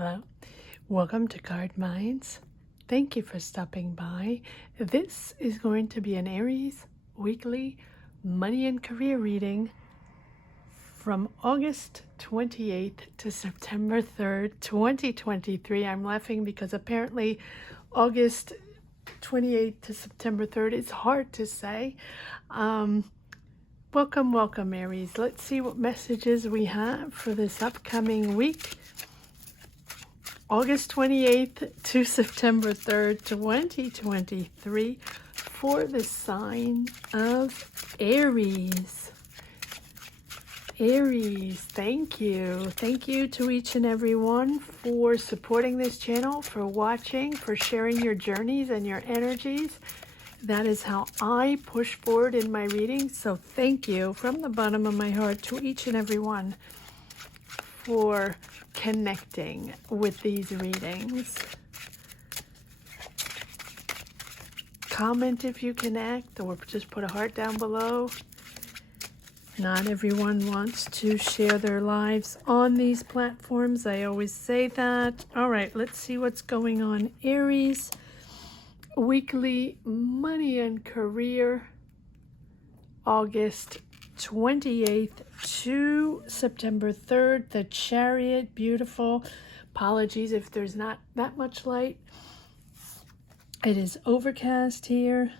Hello, welcome to Card Minds. Thank you for stopping by. This is going to be an Aries weekly money and career reading from August 28th to September 3rd, 2023. I'm laughing because apparently August 28th to September 3rd is hard to say. Welcome, Aries. Let's see what messages we have for this upcoming week. August 28th to September 3rd, 2023 for the sign of Aries. Aries, thank you. Thank you to each and every one for supporting this channel, for watching, for sharing your journeys and your energies. That is how I push forward in my readings. So thank you from the bottom of my heart to each and every one for connecting with these readings. Comment if you connect, or just put a heart down below. Not everyone wants to share their lives on these platforms. I always say that. All right, let's see what's going on. Aries, weekly money and career, August 28th to September 3rd. The Chariot, beautiful. Apologies if there's not that much light. It is overcast here.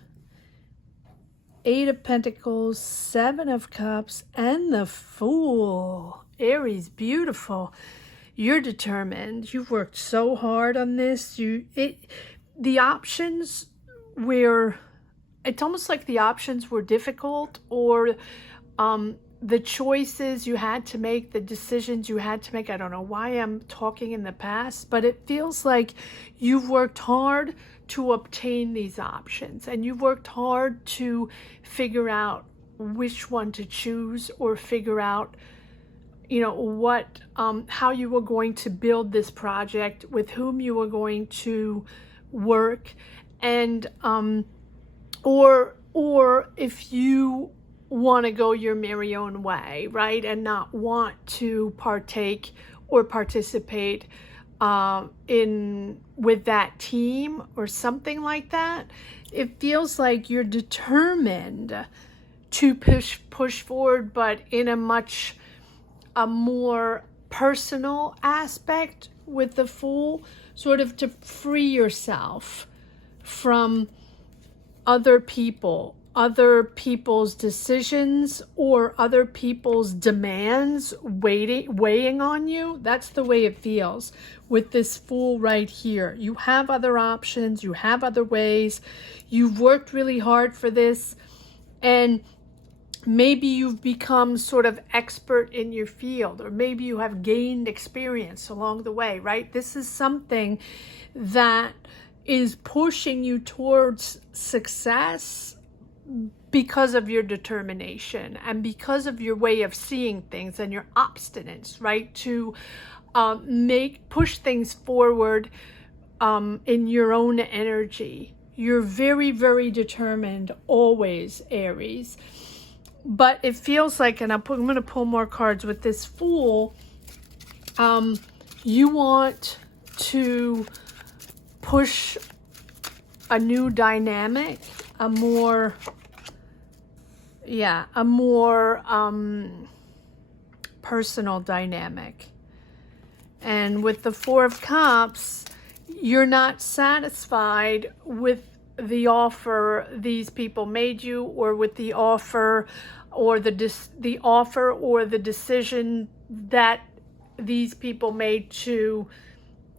8 of Pentacles, 7 of Cups, and the Fool. Aries, beautiful. You're determined. You've worked so hard on this. The options were, it's almost like the options were difficult, or the choices you had to make, the decisions you had to make. I don't know why I'm talking in the past, but it feels like you've worked hard to obtain these options, and you've worked hard to figure out which one to choose, or figure out, you know, what, how you were going to build this project, with whom you were going to work, and or if you want to go your merry own way, right, and not want to partake or participate with that team or something like that. It feels like you're determined to push forward, but in a more personal aspect with the Fool, sort of to free yourself from other people's decisions, or other people's demands weighing on you. That's the way it feels with this Fool right here. You have other options, you have other ways, you've worked really hard for this, and maybe you've become sort of expert in your field, or maybe you have gained experience along the way, right? This is something that is pushing you towards success because of your determination, and because of your way of seeing things, and your obstinance, right, to push things forward in your own energy. You're very, very determined always, Aries. But it feels like, and I'm going to pull more cards with this Fool, you want to push a new dynamic, a more personal dynamic. And with the 4 of Cups, you're not satisfied with the offer these people made you, or with the offer, or the offer or the decision that these people made to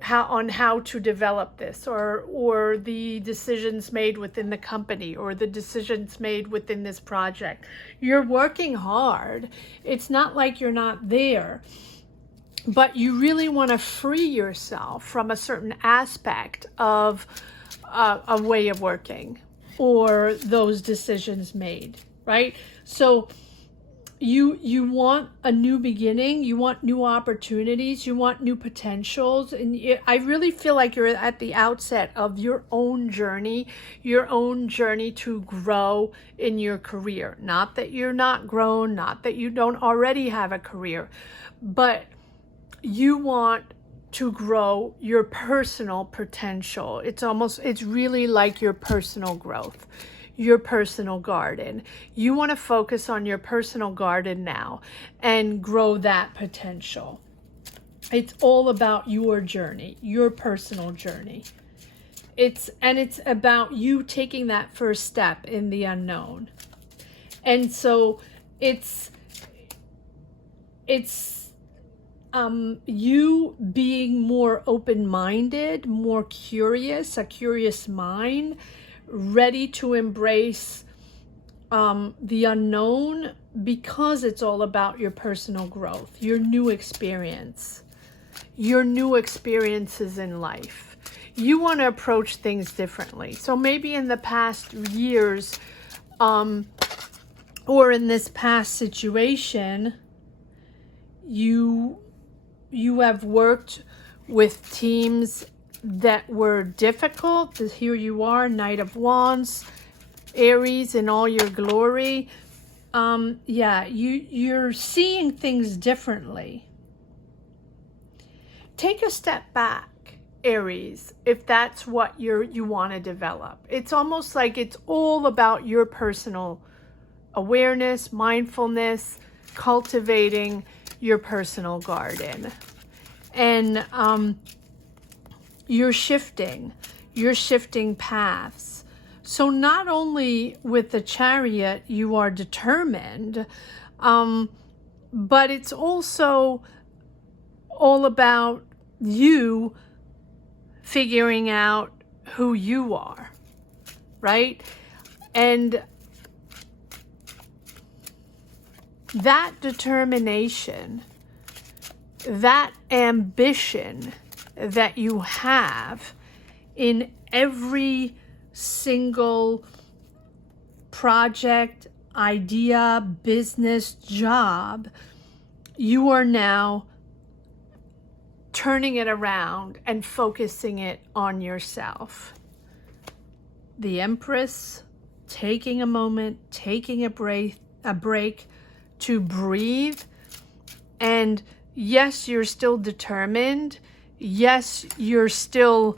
how to develop this, or the decisions made within the company, or the decisions made within this project. You're working hard. It's not like you're not there, but you really want to free yourself from a certain aspect of a way of working, or those decisions made, right? So you want a new beginning, you want new opportunities, you want new potentials, and I really feel like you're at the outset of your own journey to grow in your career. Not that you're not grown, not that you don't already have a career, but you want to grow your personal potential. It's really like your personal growth, your personal garden. You want to focus on your personal garden now and grow that potential. It's all about your journey, your personal journey. It's about you taking that first step in the unknown. And so it's you being more open-minded, more curious, a curious mind, ready to embrace the unknown, because it's all about your personal growth, your new experience, your new experiences in life. You want to approach things differently. So maybe in the past years, or in this past situation, you have worked with teams that were difficult. Here you are, Knight of Wands, Aries in all your glory. Yeah, you're seeing things differently. Take a step back, Aries, if that's what you want to develop. It's almost like it's all about your personal awareness, mindfulness, cultivating your personal garden. And you're shifting paths. So not only with the Chariot you are determined, but it's also all about you figuring out who you are, right? And that determination, that ambition that you have in every single project, idea, business, job, you are now turning it around and focusing it on yourself. The Empress, taking a moment, taking a break to breathe. And yes, you're still determined. Yes, you're still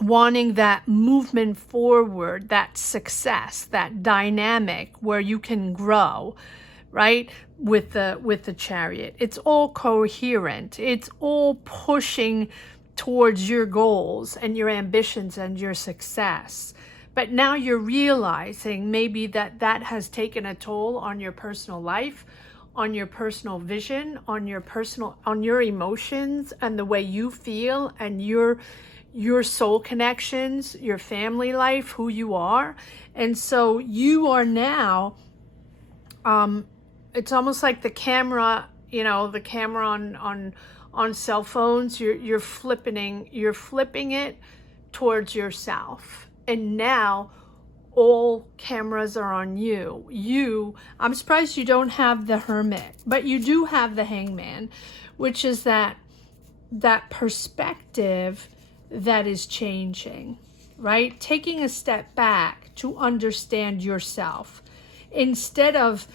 wanting that movement forward, that success, that dynamic where you can grow, right? With the Chariot. It's all coherent. It's all pushing towards your goals and your ambitions and your success. But now you're realizing maybe that has taken a toll on your personal life, on your personal vision, on your emotions and the way you feel and your soul connections, your family life, who you are. And so you are now, it's almost like the camera, the camera on cell phones, you're flipping it towards yourself. And now all cameras are on you. I'm surprised you don't have the Hermit, but you do have the Hangman, which is that perspective that is changing, right? Taking a step back to understand yourself instead of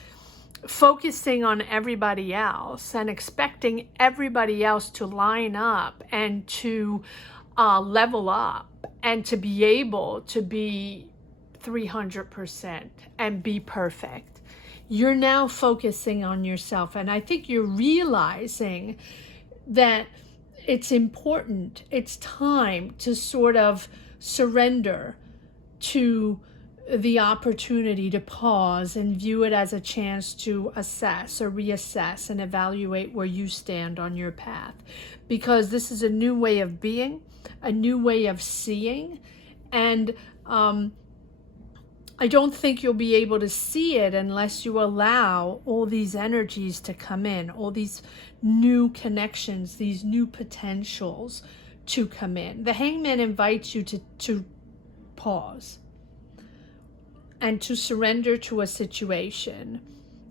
focusing on everybody else and expecting everybody else to line up and to level up and to be able to be 300% and be perfect. You're now focusing on yourself. And I think you're realizing that it's important, it's time to sort of surrender to the opportunity to pause and view it as a chance to assess or reassess and evaluate where you stand on your path. Because this is a new way of being, a new way of seeing, and I don't think you'll be able to see it unless you allow all these energies to come in, all these new connections, these new potentials to come in. The Hangman invites you to pause and to surrender to a situation,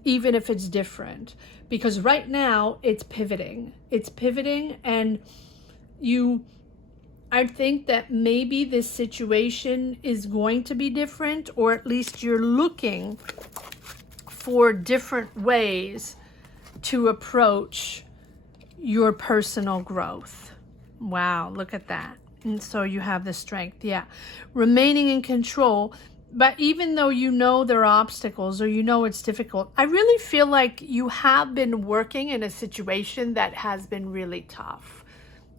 even if it's different. Because right now it's pivoting. It's pivoting, and I think that maybe this situation is going to be different, or at least you're looking for different ways to approach your personal growth. Wow, look at that. And so you have the strength, yeah. Remaining in control, but even though you know there are obstacles or you know it's difficult, I really feel like you have been working in a situation that has been really tough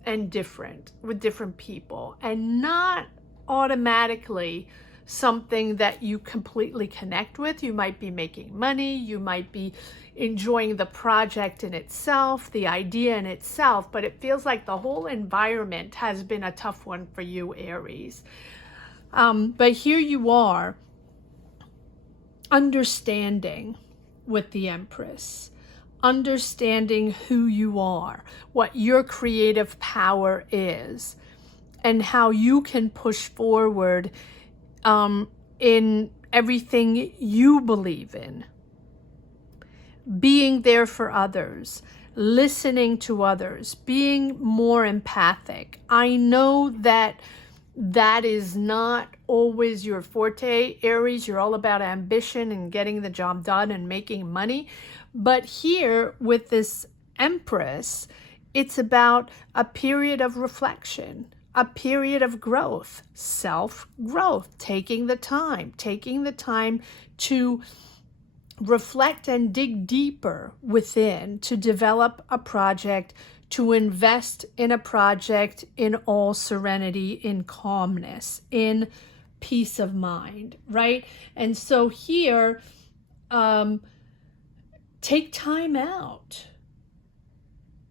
and different with different people, and not automatically something that you completely connect with. You might be making money, you might be enjoying the project in itself, the idea in itself, but it feels like the whole environment has been a tough one for you, Aries. But here you are, understanding with the Empress, understanding who you are, what your creative power is, and how you can push forward in everything you believe in. Being there for others, listening to others, being more empathic. I know that that is not always your forte, Aries. You're all about ambition and getting the job done and making money. But here with this Empress, it's about a period of reflection, a period of growth, self-growth, taking the time to reflect and dig deeper within, to develop a project, to invest in a project in all serenity, in calmness, in peace of mind, right? And so here, take time out.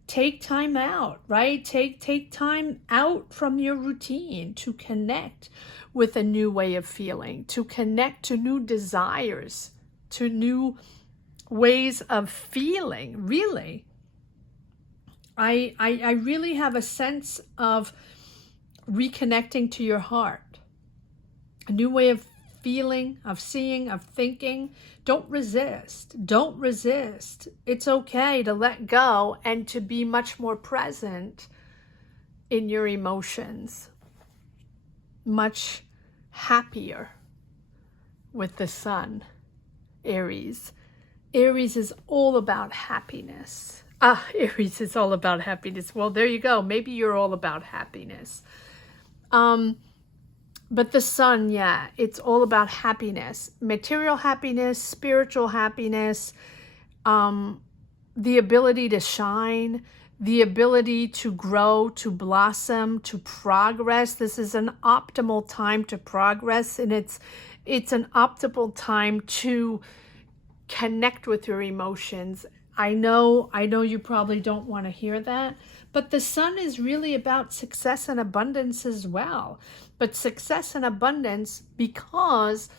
Take time out, right? Take time out from your routine to connect with a new way of feeling, to connect to new desires, to new ways of feeling, really. I really have a sense of reconnecting to your heart, a new way of feeling, of seeing, of thinking. Don't resist. Don't resist. It's okay to let go and to be much more present in your emotions. Much happier with the sun, Aries. Aries is all about happiness. Aries is all about happiness. Well, there you go. Maybe you're all about happiness. But the sun, yeah, it's all about happiness, material happiness, spiritual happiness, the ability to shine, the ability to grow, to blossom, to progress. This is an optimal time to progress, and it's an optimal time to connect with your emotions. I know you probably don't want to hear that, but the sun is really about success and abundance as well. But success and abundance because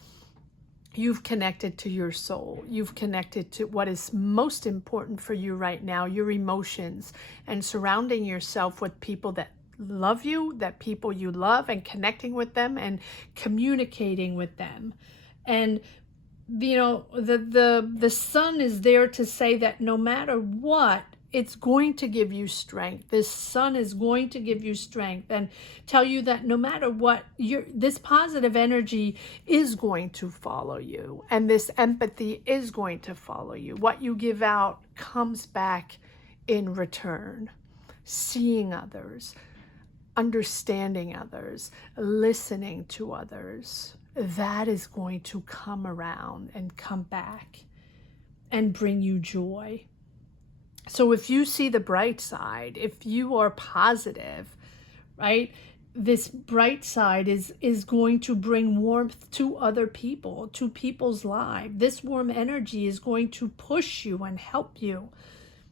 you've connected to your soul. You've connected to what is most important for you right now, your emotions, and surrounding yourself with people that love you, that people you love, and connecting with them and communicating with them. And you know, the sun is there to say that no matter what, it's going to give you strength. This sun is going to give you strength and tell you that no matter what, this positive energy is going to follow you. And this empathy is going to follow you. What you give out comes back in return. Seeing others, understanding others, listening to others. That is going to come around and come back and bring you joy. So if you see the bright side, if you are positive, right, this bright side is going to bring warmth to other people, to people's lives. This warm energy is going to push you and help you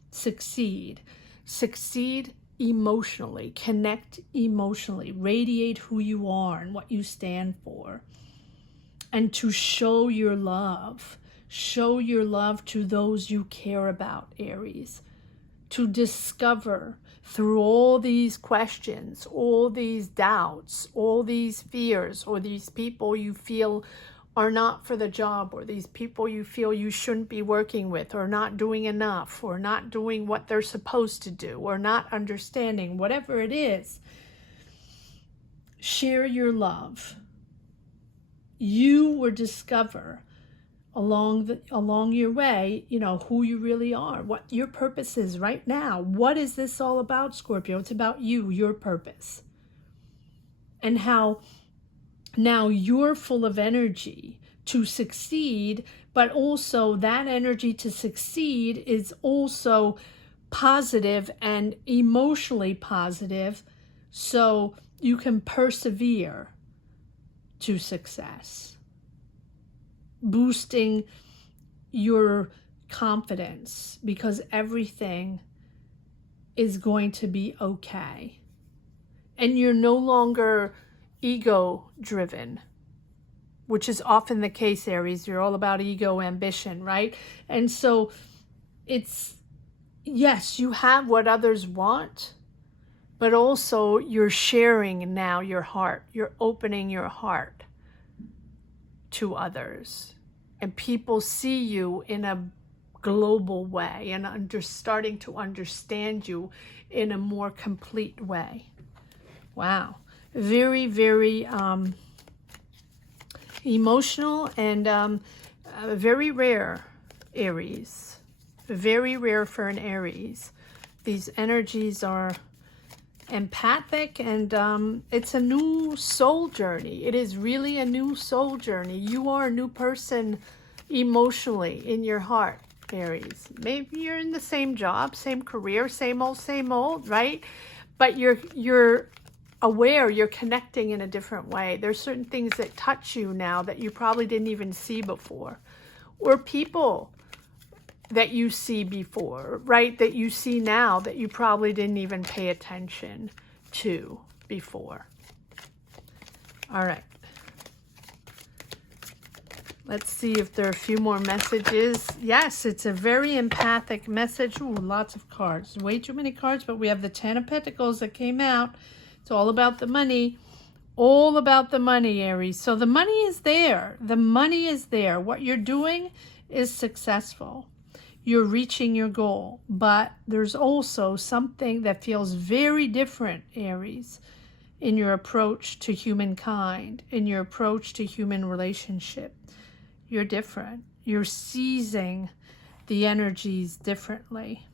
succeed. Succeed emotionally, connect emotionally, radiate who you are and what you stand for. And to show your love to those you care about, Aries. To discover through all these questions, all these doubts, all these fears, or these people you feel are not for the job, or these people you feel you shouldn't be working with, or not doing enough, or not doing what they're supposed to do, or not understanding, whatever it is. Share your love. You will discover along your way, you know, who you really are, what your purpose is right now. What is this all about, Scorpio? It's about you, your purpose. And how now you're full of energy to succeed, but also that energy to succeed is also positive and emotionally positive, so you can persevere to success, boosting your confidence because everything is going to be okay. And you're no longer ego driven, which is often the case, Aries. You're all about ego ambition, right? And so it's, yes, you have what others want, but also you're sharing now your heart. You're opening your heart to others. And people see you in a global way and starting to understand you in a more complete way. Wow. Very, very emotional and very rare, Aries. Very rare for an Aries. These energies are empathic, and it's a new soul journey. It is really a new soul journey. You are a new person emotionally in your heart, Aries. Maybe you're in the same job, same career, same old, right? But you're aware, you're connecting in a different way. There's certain things that touch you now that you probably didn't even see before, or people that you see before, right? That you see now that you probably didn't even pay attention to before. All right. Let's see if there are a few more messages. Yes, it's a very empathic message. Ooh, lots of cards. Way too many cards, but we have the 10 of Pentacles that came out. It's all about the money. All about the money, Aries. So the money is there. The money is there. What you're doing is successful. You're reaching your goal. But there's also something that feels very different, Aries, in your approach to humankind, in your approach to human relationship. You're different. You're seizing the energies differently.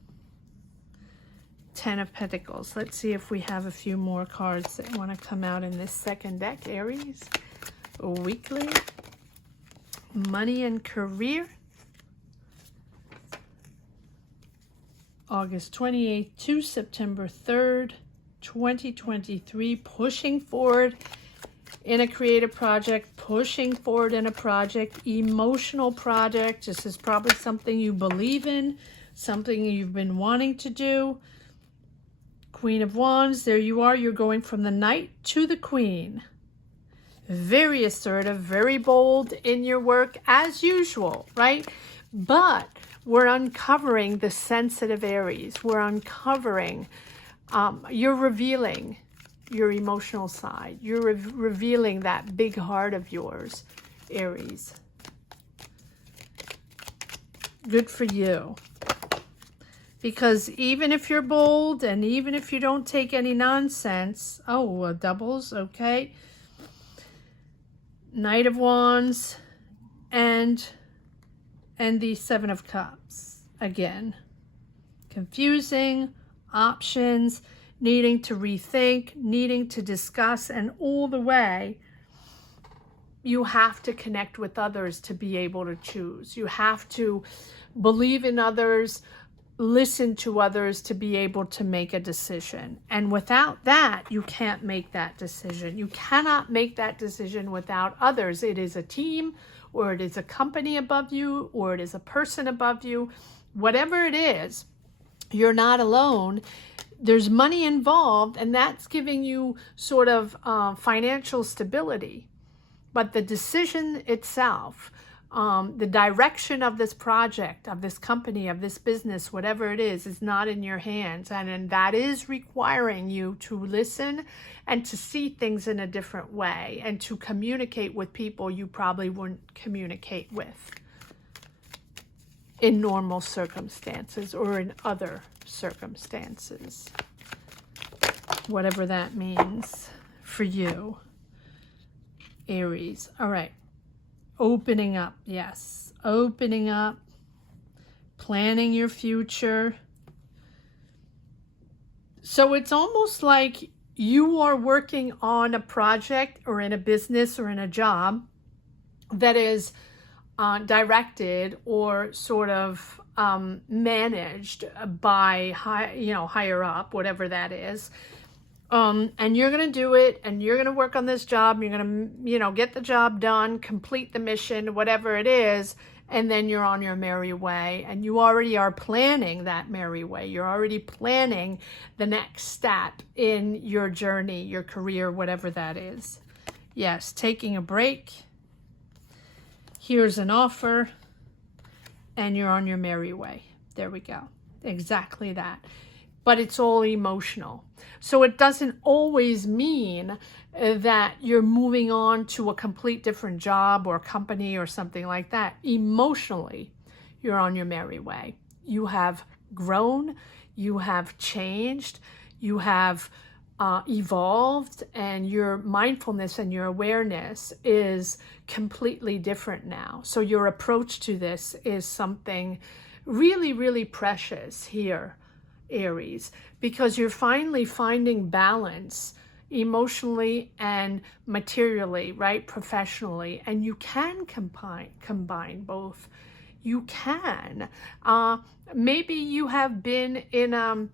10 of Pentacles. Let's see if we have a few more cards that want to come out in this second deck, Aries. Weekly. Money and career. August 28th to September 3rd, 2023. Pushing forward in a creative project, pushing forward in a project, emotional project. This is probably something you believe in, something you've been wanting to do. Queen of Wands, there you are. You're going from the Knight to the Queen. Very assertive, very bold in your work as usual, right? But we're uncovering the sensitive Aries. We're uncovering, you're revealing your emotional side. You're revealing that big heart of yours, Aries. Good for you. Because even if you're bold and even if you don't take any nonsense, doubles, okay. Knight of Wands and the Seven of Cups. Again, confusing, options, needing to rethink, needing to discuss, and all the way, you have to connect with others to be able to choose. You have to believe in others, listen to others to be able to make a decision. And without that, you can't make that decision. You cannot make that decision without others. It is a team, or it is a company above you, or it is a person above you. Whatever it is, you're not alone. There's money involved, and that's giving you sort of financial stability. But the decision itself, the direction of this project, of this company, of this business, whatever it is not in your hands. And that is requiring you to listen and to see things in a different way and to communicate with people you probably wouldn't communicate with in normal circumstances or in other circumstances. Whatever that means for you, Aries. All right. Opening up, yes. Opening up. Planning your future. So it's almost like you are working on a project or in a business or in a job that is directed or sort of managed by higher up, whatever that is. And you're going to do it, and you're going to work on this job. You're going to, get the job done, complete the mission, whatever it is. And then you're on your merry way, and you already are planning that merry way. You're already planning the next step in your journey, your career, whatever that is. Yes, taking a break. Here's an offer, and you're on your merry way. There we go. Exactly that. But it's all emotional. So it doesn't always mean that you're moving on to a complete different job or company or something like that. Emotionally, you're on your merry way. You have grown, you have changed, you have evolved, and your mindfulness and your awareness is completely different now. So your approach to this is something really, really precious here, Aries, because you're finally finding balance emotionally and materially, right? Professionally, and you can combine both. You can. Maybe you have been in a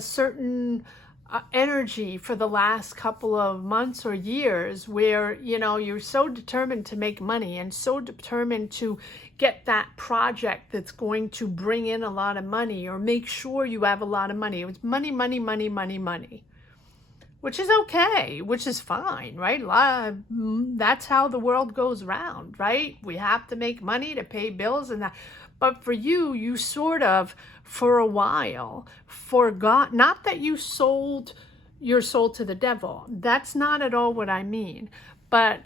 certain energy for the last couple of months or years where you're so determined to make money and so determined to get that project that's going to bring in a lot of money or make sure you have a lot of money. It was money, money, money, money, money, which is okay, which is fine, right? That's how the world goes round, right? We have to make money to pay bills and that. But for you, you sort of, for a while, forgot, not that you sold your soul to the devil. That's not at all what I mean. But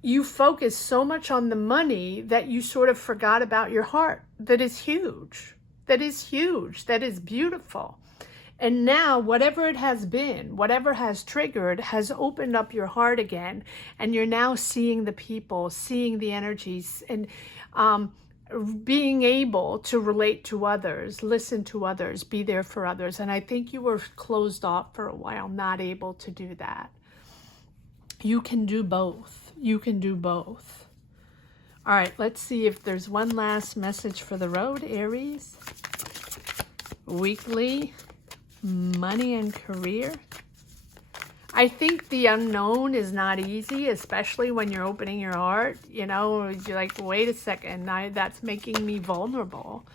you focused so much on the money that you sort of forgot about your heart. That is huge. That is huge. That is beautiful. And now, whatever it has been, whatever has triggered, has opened up your heart again. And you're now seeing the people, seeing the energies, and being able to relate to others, listen to others, be there for others. And I think you were closed off for a while, not able to do that. You can do both. You can do both. All right, let's see if there's one last message for the road, Aries. Weekly, money and career. I think the unknown is not easy, especially when you're opening your heart. You're like, wait a second, that's making me vulnerable.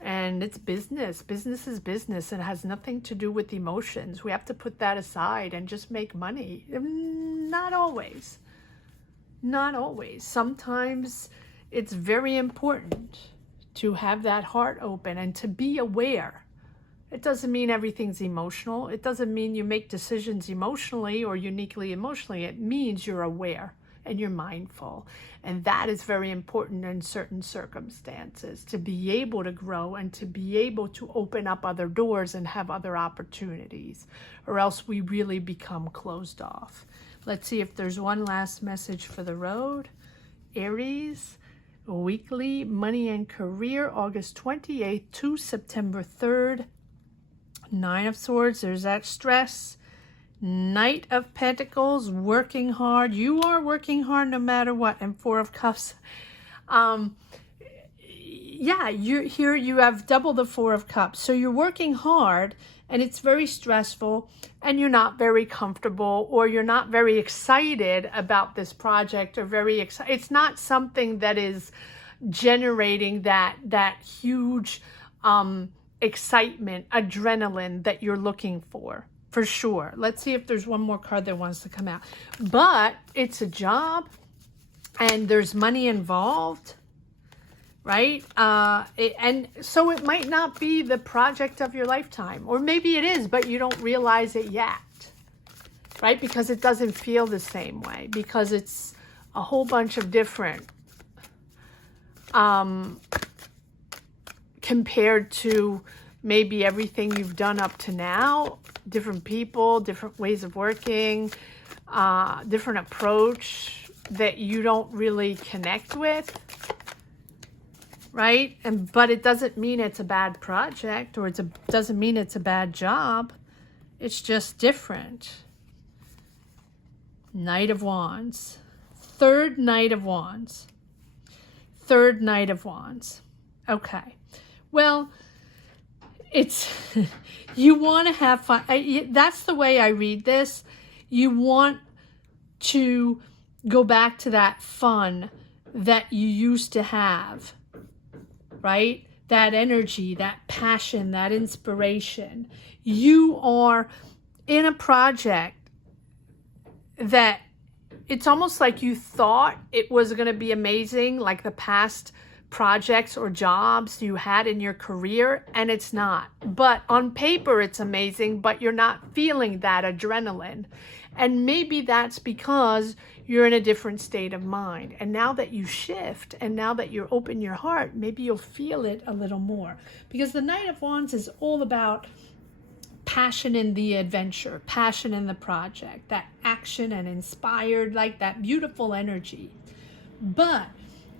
And it's business. Business is business, and it has nothing to do with emotions. We have to put that aside and just make money. Not always. Not always. Sometimes it's very important to have that heart open and to be aware. It doesn't mean everything's emotional. It doesn't mean you make decisions emotionally or uniquely emotionally. It means you're aware and you're mindful. And that is very important in certain circumstances, to be able to grow and to be able to open up other doors and have other opportunities, or else we really become closed off. Let's see if there's one last message for the road. Aries, weekly, money and career, August 28th to September 3rd. Nine of Swords, there's that stress. Knight of Pentacles, working hard. You are working hard no matter what. And Four of Cups. Yeah, you have double the Four of Cups. So you're working hard, and it's very stressful, and you're not very comfortable, or you're not very excited about this project, or it's not something that is generating that huge excitement, adrenaline that you're looking for sure. Let's see if there's one more card that wants to come out. But it's a job, and there's money involved, right? And so it might not be the project of your lifetime, or maybe it is, but you don't realize it yet, right? Because it doesn't feel the same way, because it's a whole bunch of different compared to maybe everything you've done up to now. Different people, different ways of working, different approach, that you don't really connect with, right? But it doesn't mean it's a bad project, or doesn't mean it's a bad job. It's just different. Knight of Wands. Third Knight of Wands. Third Knight of Wands. Okay. Well, it's, you want to have fun. That's the way I read this. You want to go back to that fun that you used to have, right? That energy, that passion, that inspiration. You are in a project that it's almost like you thought it was going to be amazing, like the past projects or jobs you had in your career, and it's not. But on paper, it's amazing, but you're not feeling that adrenaline. And maybe that's because you're in a different state of mind. And now that you shift, and now that you're open your heart, maybe you'll feel it a little more. Because the Knight of Wands is all about passion in the adventure, passion in the project, that action and inspired, like that beautiful energy. But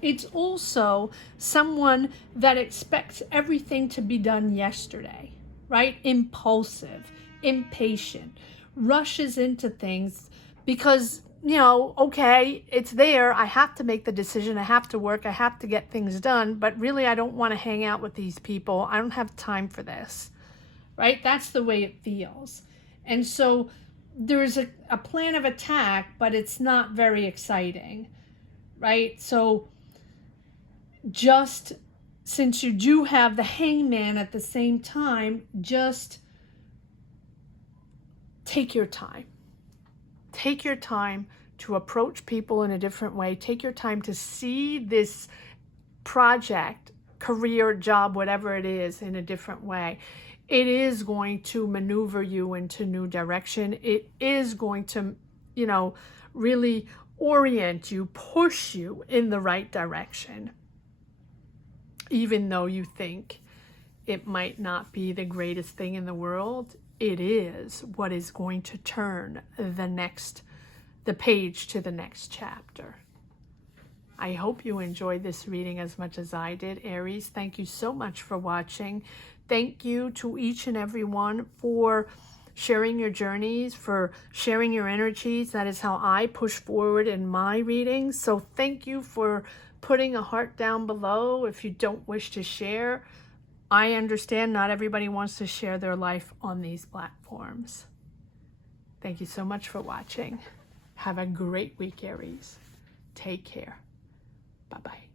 it's also someone that expects everything to be done yesterday, right? Impulsive, impatient, rushes into things because, you know, okay, it's there. I have to make the decision. I have to work. I have to get things done. But really, I don't want to hang out with these people. I don't have time for this. Right? That's the way it feels. And so there's a plan of attack, but it's not very exciting, right? So just since you do have the Hangman at the same time, just take your time. Take your time to approach people in a different way. Take your time to see this project, career, job, whatever it is, in a different way. It is going to maneuver you into new direction. It is going to, you know, really orient you, push you in the right direction. Even though you think it might not be the greatest thing in the world, it is what is going to turn the page to the next chapter. I hope you enjoyed this reading as much as I did, Aries. Thank you so much for watching. Thank you to each and every one for sharing your journeys, for sharing your energies. That is how I push forward in my readings. So thank you for putting a heart down below if you don't wish to share. I understand not everybody wants to share their life on these platforms. Thank you so much for watching. Have a great week, Aries. Take care. Bye-bye.